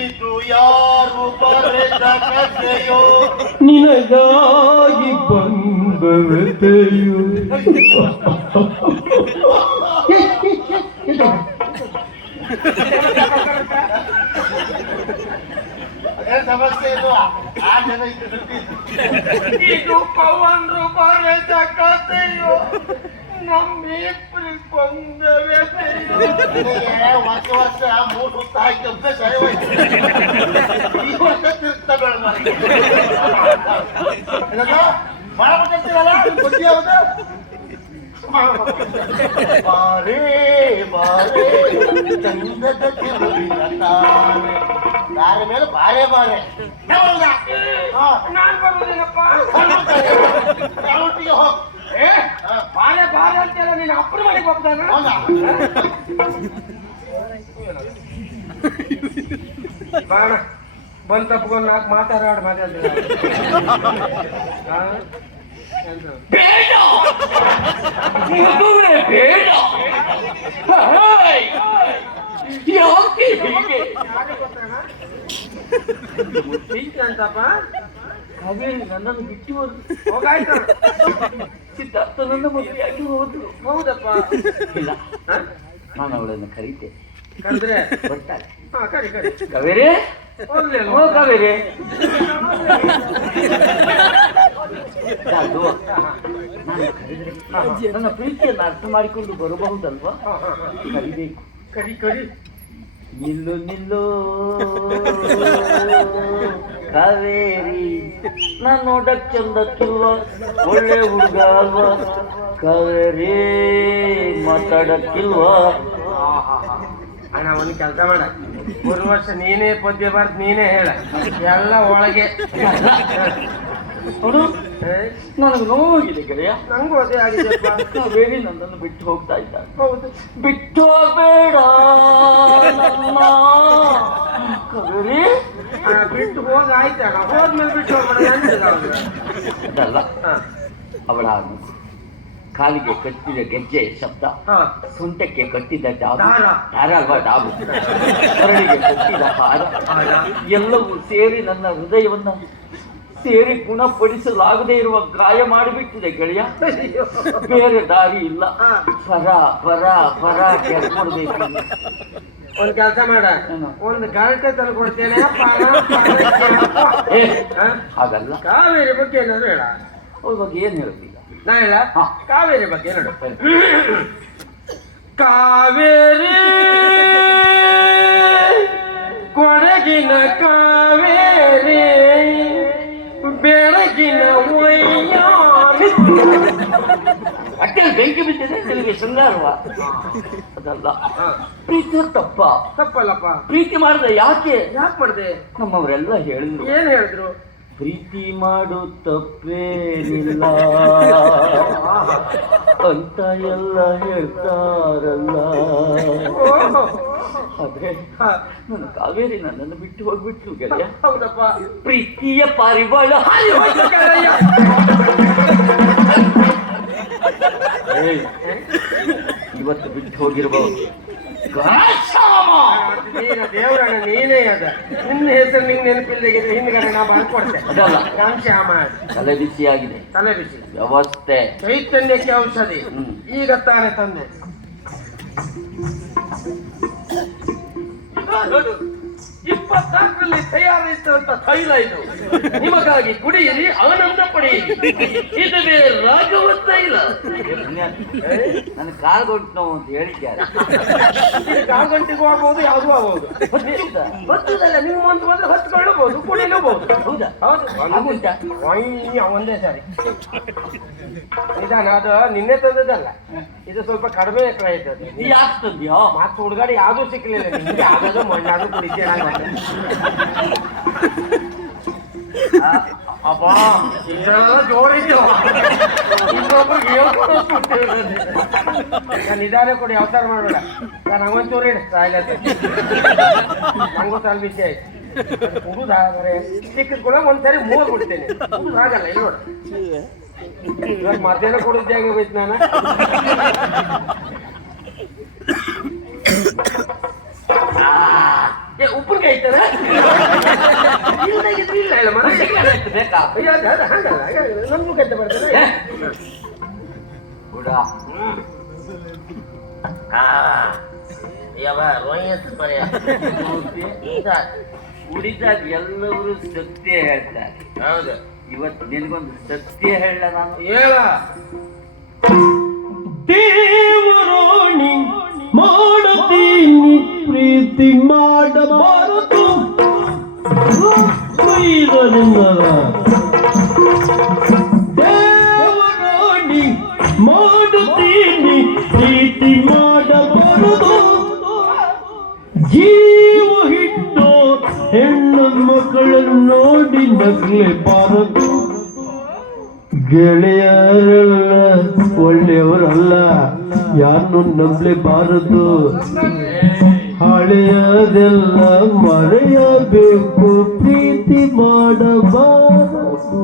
ಇದು ಯಾರು ಬರೆದ ಕಥೆಯೋ? ನಿನಗಾಗಿ ಬಂದವತೆಯು. ಅದೇ ಸಮಸ್ಯೆ ಇದು ಆ ಜನ ಇದು ಪವನ್ರು ಬರೆದ ಕಥೆಯು? ವರ್ಷ ವರ್ಷ ಮೂರು ಸುತ್ತ ಹಾಕಿ ಅಭ್ಯಾಸ ಆಗೋಯ್ತು. ಈ ವರ್ಷ ತಿರುಗ್ತಾ ಬೇಡ ನನಗೆ. ಇದನ್ನ ಮಾಡ್ಬೇಕಂತೀರಲ್ಲ ಬುದ್ಧಿ ಯಾವ್ದು? ಬಾರೇ ಬಾರೇ ಚಂದದ ಕಿರುಳಿನ ತಾರೆ ತಾರೆ ಮೇಲೆ ಬಾರೆ ಬಾರೆ. ನಾನ್ ಹೋಗ್ ಏ ಬಾರೆ ಬಾರೆ ಅಂತೆಲ್ಲ ನೀನು ಅಪ್ಪನ ಮನೆಗೆ ಹೋಗ್ತಾನ ಹೌದಾ ಬಾಣ ಬಂದ್ ತಪ್ಕೊಂಡು ನಾಲ್ಕು ಮಾತಾಡಾಡ್ ಮಾತಾಡ್ತೀನಿ ಬೇಡ ಮಗುವೇ ಬೇಡ ಹಾಯ್! ಯಾಕೆ ಹೀಗೆ ಅಂತಪ್ಪ ಕಾವೇರಿ ನನ್ನನ್ನು ಬಿಟ್ಟು ಹೋಗಾಯ್ತು? ಸಿದ್ಧಾರ್ಥ ನನ್ನ ಮದುವೆ ಯಾಕೆ ಹೋದ್ರು. ಹೌದಪ್ಪ? ಇಲ್ಲ? ನಾನು ಅವಳನ್ನು ಕರೀತೆ. ಕರೆದ್ರೆ? ಬರ್ತಾರೆ. ಕಾವೇರಿ? ಓ ಕಾವೇರಿ. ಅದು ನಾನು ಕರೆದ್ರೆ. ನನ್ನ ಪ್ರೀತಿಯನ್ನು ಅರ್ಥ ಮಾಡಿಕೊಂಡು ಬರಬಹುದಲ್ವಾ. ಕರಿಬೇಕು. ಕರಿ ಕರಿ. ನಿಲ್ಲು ನಿಲ್ಲು. ಕಾವೇರಿ, ನಾನು ನೋಡಕ್ ಚಂದಕ್ಕಿಲ್ವ ಒಳ್ಳೆ ಹುಡುಗ ಅಲ್ವಾ? ಕಾವೇರಿ, ಮಾತಾಡಕ್ಕಿಲ್ವಾ? ಅಣ್ಣ, ಒಂದು ಕೆಲಸ ಮಾಡ. ಒಂದು ವರ್ಷ ನೀನೇ ಪದ್ಯ ಬರ್ದು ನೀನೇ ಹೇಳ. ಎಲ್ಲ ಒಳಗೆ. ಏ, ನನಗೆ ನೋವಾಗಿದೆ ಗೆಳೆಯ. ನಂಗೂ ಅದೇ ಆಗಿದೆಪ್ಪ ಕಾವೇರಿ ನನ್ನನ್ನು ಬಿಟ್ಟು ಹೋಗ್ತಾ ಇದ್ದಾಳೆ. ಹೌದು. ಬಿಟ್ಟು ಹೋಗ್ಬೇಡ ನನ್ನ ಕಾವೇರಿ ಬಿಟ್ಟು ಹೋಗ ಆಯ್ತಣ್ಣ ಹೋದ್ಮೇಲೆ ಬಿಟ್ಟು ಹೋಗ್ಬೇಡ? ಹಾ. ಅವಳ ಕಾಲಿಗೆ ಕಟ್ಟಿದ ಗೆಜ್ಜೆ ಶಬ್ದ ಸೊಂಟಕ್ಕೆ ಕಟ್ಟಿದ ಡಾಬು ದಾರ. ಅಲ್ವಾ ಡಾಬು ಕೊರಳಿಗೆ ಕಟ್ಟಿದ ಹಾರ. ಎಲ್ಲವೂ ಸೇರಿ ನನ್ನ ಹೃದಯವನ್ನ ಸೇರಿ ಗುಣಪಡಿಸಲಾಗದೇ ಇರುವ ಗಾಯ ಮಾಡಿಬಿಟ್ಟಿದೆ ಗೆಳೆಯ. ಬೇರೆ ದಾರಿ ಇಲ್ಲ. ಪರ ಪರ ಪರ ಕೆರ್ಕೊಡ್ಬೇಕು ಒಂದ್ ಕೆಲಸ ಮಾಡ? ಒಂದು ಗಂಟೆ ತರ ಕೊಡ್ತೇನೆ ಪಾನ, ಪಾನ, ಕೇಳಪ್ಪ. ಏ ಹಾಗಲ್ಲ. ಕಾವೇರಿ ಬಗ್ಗೆ ಏನಾದ್ರು ಹೇಳ. ಅವ್ರ ಬಗ್ಗೆ ಏನ್ ಹೇಳ್ತೀಗ ನಾ ಹೇಳ. ಕಾವೇರಿ ಬಗ್ಗೆ ಹೇಳ. ಕಾವೇರಿ ಅಟ್ಟೆ ಬೆಂಕಿ ಬಿದ್ದಿದೆ ನಿನಗೆ ಶೃಂಗಾರವ. ಅದಲ್ಲ. ಪ್ರೀತಿ ತಪ್ಪ. ತಪ್ಪಲ್ಲಪ್ಪ. ಪ್ರೀತಿ ಮಾಡಿದೆ ಯಾಕೆ? ಯಾಕೆ ಮಾಡಿದೆ? ನಮ್ಮವರೆಲ್ಲ ಹೇಳಿದ್ರು. ಏನ್ ಹೇಳಿದ್ರು? ಪ್ರೀತಿ ಮಾಡು ತಪ್ಪೇನಿಲ್ಲ. ಅಂತ ಎಲ್ಲ ಹೇಳ್ತಾರಲ್ಲ. ಆದ್ರೆ ನನ್ನ ಕಾವೇರಿ ನನ್ನನ್ನು ಬಿಟ್ಟು ಹೋಗ್ಬಿಟ್ಲು ಗೆಳೆಯ. ಹೌದಪ್ಪ. ಪ್ರೀತಿಯ ಪಾರಿವಾಳ. ಇವತ್ತು ಬಿಟ್ಟು ಹೋಗಿರ್ಬೋದು. ದೇವರಣ್ಣ ನೀನೇ ಅದ. ನಿನ್ನ ಹೆಸರು ನಿಂಗೆ ನೆನಪಿಲ್ಲದೆ ಹಿಂದ್ಗಡೆ ನಾ ಬರ್ಕೊಡ್ತೆ. ಅದಲ್ಲ. ರಾಮ್ ಶ್ಯಾಮ. ತಲೆ ಬಿಸಿಯಾಗಿದೆ. ತಲೆ ಬಿಸಿ. ವ್ಯವಸ್ಥೆ. ಚೈತನ್ಯಕ್ಕೆ ಔಷಧಿ. ಈಗ ತಾನೆ ತಂದೆ. ಇಪ್ಪತ್ನಾಲ್ಕರಲ್ಲಿ ತಯಾರಿಸಿದಂತ ತೈಲ ಇದು. ನಿಮಗಾಗಿ ಕುಡಿಯಿರಿ ಆನಂದ ಪಡಿ ಇದುವೇ ರಾಘವ ತೈಲ. ನನ್ನ ಕಾಲ್ ಕೊಟ್ಟು ನೋವು ಅಂತ ಹೇಳಿದ್ದಾರೆ. ಕಾಲ್ ಗಂಟೆಗೂ ಆಗ್ಬಹುದು ಯಾವುದೂ ಆಗ್ಬಹುದು ಗೊತ್ತಿಲ್ಲ. ಗೊತ್ತಿಲ್ಲ ನೀವು ಒಂದು ಬಂದ್ರೆ ಹೊತ್ಕೊಳ್ಳಬಹುದು ಕುಡಿಲೂಬಹುದು ಹೌದಾ? ಹೌದು. ಒಂದೇ ಸಾರಿ. ನಿಧಾನ ಅದು ನಿನ್ನೆ ತಂದದಲ್ಲ ಇದು ಸ್ವಲ್ಪ ಕಡಿಮೆ ಎತ್ತರ ಆಯ್ತದೆ ನೀ ಯಾಕೆ ತಂದ್ಯೋ? ಮತ್ತೆ ಹುಡುಗಾಡಿ ಯಾವುದೂ ಸಿಕ್ಕಲಿಲ್ಲ ನಿಮ್ಗೆ ಯಾವ್ದಾದ್ರು ಮಣ್ಣಾದ್ರೂ ಕುಡಿತೀರ ಅಪ್ಪ ಇದೆಲ್ಲ ನಿಧಾನ ಕೊಡಿ ಅವತಾರ ಮಾಡೋಣ ನಾನು ಹಂಗೊಂಚೂರು ಇಡು ಸಾಯ್ಲತ್ತೆ ನಂಗೂ ಸಾಲ್ ಬಿಸಿ ಆಯ್ತು ಕುಡುದಾದರೆ ಚಿಕ್ಕದ ಕೂಡ ಒಂದ್ಸರಿ ಮೂರು ಬಿಡ್ತೇನೆ ಆಗಲ್ಲ ಇಲ್ಲಿ ನೋಡು ಇವಾಗ ಮಧ್ಯಾಹ್ನ ಕುಡಿದ್ದೆ ಹಂಗೆ ಹೋಯ್ತು ನಾನು ಉಪ್ಪಿನಕಾಯಿ ಐತದ ಇಲ್ದಾಗಿದ್ರೆ ಇಲ್ಲ ಇಲ್ಲ ಮನಸ್ಸಿಗೆ ಬೇಕಾ? ಅಯ್ಯೋ ಅದು ಅದು ಹಾಗಲ್ಲ ಹಾಗಲ್ಲ. ನಮಗೂ ಗದ್ದೆ ಬರ್ತದೆ? ಕೂಡ ಯಾವ ಮರೆಯ ಈಗ ಉಳಿದಾಗ ಎಲ್ಲರೂ ಸತ್ಯ ಹೇಳ್ತಾರೆ. ಹೌದು. ಇವತ್ತು ನಿನಗೊಂದು ಸತ್ಯ ಹೇಳ ನಾನು. ಹೇಳ. ದೇವರೋಣಿ ಮಾಡತೀನಿ ಪ್ರೀತಿ ಮಾಡಬಾರದು ದೇವರಾಣಿ ಮಾಡುತ್ತೀನಿ, ಪ್ರೀತಿ ಮಾಡಬಾರದು ಜೀವ ಹಿಟ್ಟು ಹೆಣ್ಣು ಮಕ್ಕಳನ್ನು ನೋಡಿ ನಗಲೇಬಾರದು ಗೆಳೆಯರೆಲ್ಲ ಒಳ್ಳೆಯವರಲ್ಲ, ಯಾರನ್ನು ನಂಬಲೇಬಾರದು. ಹಳೆಯದೆಲ್ಲ ಮರೆಯಬೇಕು ಪ್ರೀತಿ ಮಾಡಬಾರದು.